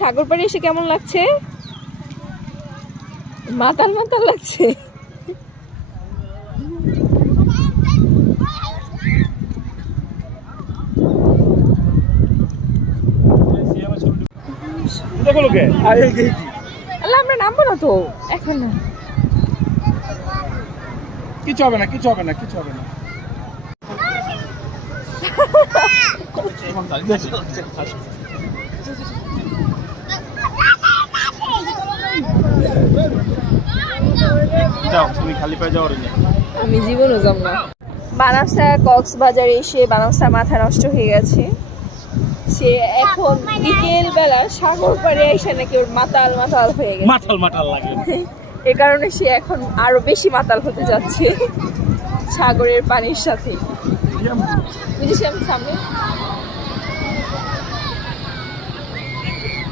সাগর পাড়ে এসে কেমন লাগছে? মাতাল মাতাল লাগছে। আমরা নামবো না তো এখন, না কিছু হবে না, কিছু হবে না, কিছু হবে না। যাও, তুমি খালি পায়ে যাও। আমি জীবনও যাব না। বানারসা কক্সবাজারে এসে বানারসা মাথা নষ্ট হয়ে গেছে। সে এখন বিকেল বেলা সাগর পাড়ে এসে নাকি ওর মাতাল মাতাল হয়ে গেছে, মাতাল মাতাল লাগে। এ কারণে সে এখন আরো বেশি মাতাল হতে যাচ্ছে সাগরের পানির সাথে। বুঝেছি আমি সামনে